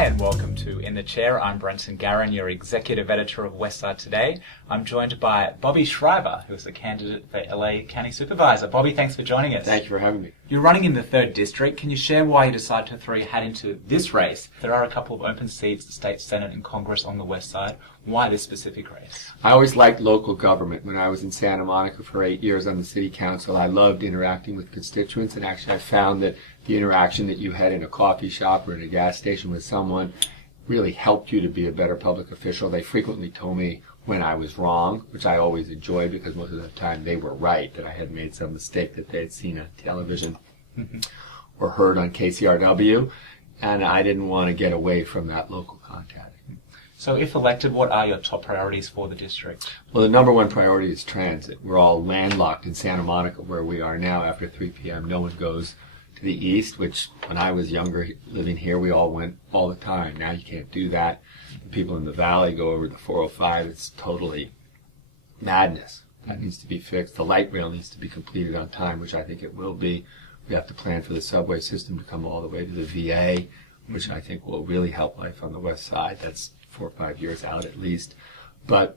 Hi and welcome to In the Chair. I'm Brenton Garen, your Executive Editor of Westside Today. I'm joined by Bobby Shriver, who is a candidate for LA County Supervisor. Bobby, thanks for joining us. Thank you for having me. You're running in the 3rd District. Can you share why you decided to throw your hat into this race? There are a couple of open seats, the State Senate and Congress on the West Side. Why this specific race? I always liked local government. When I was in Santa Monica for 8 years on the City Council, I loved interacting with constituents, and actually I found that the interaction that you had in a coffee shop or in a gas station with someone really helped you to be a better public official. They frequently told me when I was wrong, which I always enjoyed because most of the time they were right, that I had made some mistake that they had seen on television or heard on KCRW, and I didn't want to get away from that local contact. So if elected, what are your top priorities for the district? Well, the number one priority is transit. We're all landlocked in Santa Monica where we are now. After 3 p.m., no one goes to the east, which when I was younger living here, we all went all the time. Now you can't do that. The people in the valley go over the 405. It's totally madness. That needs to be fixed. The light rail needs to be completed on time, which I think it will be. We have to plan for the subway system to come all the way to the VA, which I think will really help life on the west side. That's 4 or 5 years out at least. But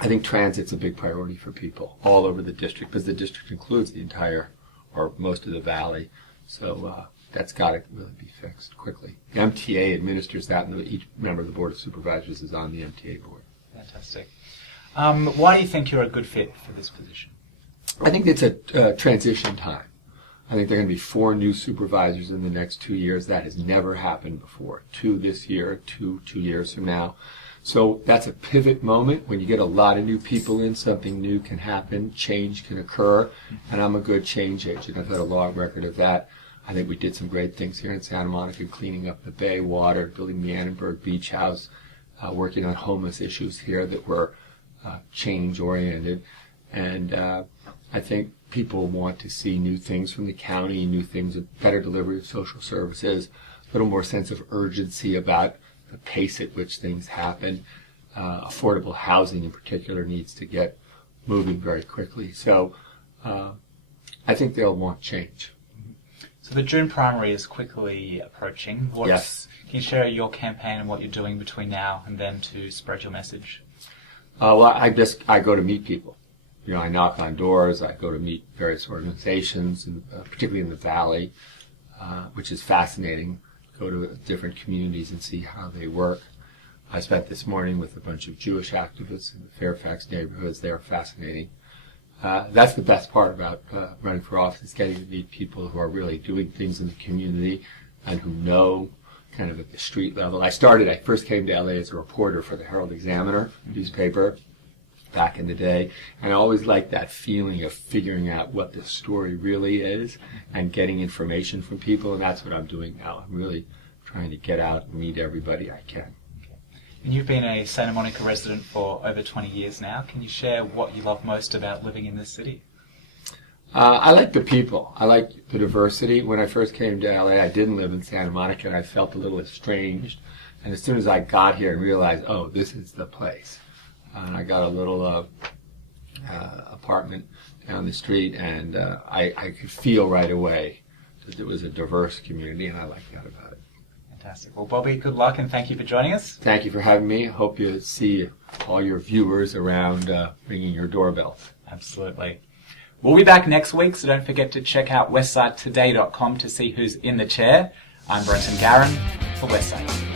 I think transit's a big priority for people all over the district, because the district includes the entire or most of the valley. So that's got to really be fixed quickly. The MTA administers that, and each member of the Board of Supervisors is on the MTA board. Fantastic. Why do you think you're a good fit for this position? I think it's a transition time. I think there are going to be 4 new supervisors in the next 2 years. That has never happened before. 2 this year, 2 years from now. So that's a pivot moment. When you get a lot of new people in, something new can happen, change can occur, and I'm a good change agent. I've had a long record of that. I think we did some great things here in Santa Monica, cleaning up the bay water, building the Annenberg Beach House, working on homeless issues here that were change-oriented. And I think people want to see new things from the county, new things, better delivery of social services, a little more sense of urgency about the pace at which things happen. Affordable housing in particular needs to get moving very quickly. So I think they'll want change. So the June primary is quickly approaching. Yes. Can you share your campaign and what you're doing between now and then to spread your message? Well, I go to meet people. You know, I knock on doors. I go to meet various organizations, and, particularly in the Valley, which is fascinating. Go to different communities and see how they work. I spent this morning with a bunch of Jewish activists in the Fairfax neighborhoods. They're fascinating. That's the best part about running for office, is getting to meet people who are really doing things in the community and who know kind of at the street level. I first came to LA as a reporter for the Herald Examiner newspaper back in the day, and I always liked that feeling of figuring out what the story really is and getting information from people, and that's what I'm doing now. I'm really trying to get out and meet everybody I can. And you've been a Santa Monica resident for over 20 years now. Can you share what you love most about living in this city? I like the people. I like the diversity. When I first came to LA, I didn't live in Santa Monica, and I felt a little estranged. And as soon as I got here and realized, oh, this is the place, and I got a little apartment down the street, and I could feel right away that it was a diverse community, and I like that about it. Fantastic. Well, Bobby, good luck, and thank you for joining us. Thank you for having me. Hope you see all your viewers around ringing your doorbells. Absolutely. We'll be back next week, so don't forget to check out westsidetoday.com to see who's in the chair. I'm Brenton Garen for Westside.